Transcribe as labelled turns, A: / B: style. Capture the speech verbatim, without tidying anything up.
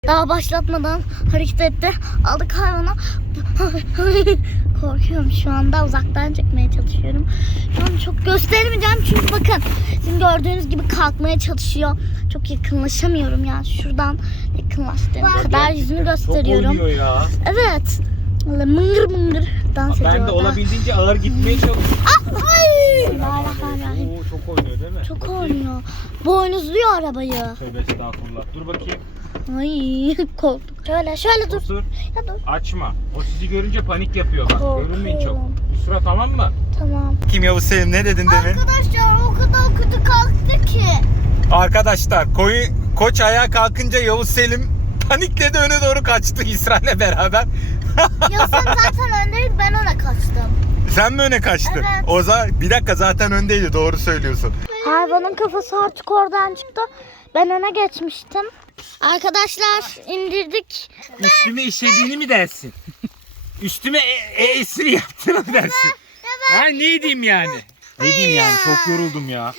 A: Daha başlatmadan hareket etti. Aldık hayvanı. Korkuyorum şu anda. Uzaktan çekmeye çalışıyorum. Şu an çok göstermeyeceğim çünkü bakın. Sizin gördüğünüz gibi kalkmaya çalışıyor. Çok yakınlaşamıyorum ya. Şuradan yakınlaştığım kadar yüzünü gösteriyorum.
B: Çok oynuyor ya.
A: Evet. Öyle mıngır mıngır dans ediyor.
B: Ben de
A: orada.
B: olabildiğince ağır gitmeye çalışıyorum.
A: Ay! Bismillahirrahmanirrahim.
B: Oo, çok oynuyor değil mi?
A: Çok
B: Bakayım.
A: oynuyor. Boynuzluyor arabayı.
B: Tövbe estağfurullah. Dur bakayım.
A: Ay korktuk. Şöyle şöyle dur.
B: Osur.
A: Ya dur.
B: Açma. O sizi görünce panik yapıyor bak.
A: Korkuyorum.
B: Görünmeyin çok. Yusra tamam mı?
A: Tamam.
B: Kim Yavuz Selim ne dedin demin?
A: Arkadaşlar o kadar kötü kalktı ki.
B: Arkadaşlar koyu, koç ayağa kalkınca Yavuz Selim panikledi, öne doğru kaçtı İsrail'le beraber.
A: Ya sen zaten öndeydi, ben ona kaçtım.
B: Sen mi öne kaçtın?
A: Evet.
B: O zaman bir dakika, zaten öndeydi, doğru söylüyorsun.
A: Hayvanın kafası artık oradan çıktı. Ben öne geçmiştim. Arkadaşlar indirdik.
B: Üstüme işediğini mi dersin? Üstüme e, e esiri yaptığını mı dersin? Ha, ne diyeyim yani? Ne diyeyim yani, çok yoruldum ya.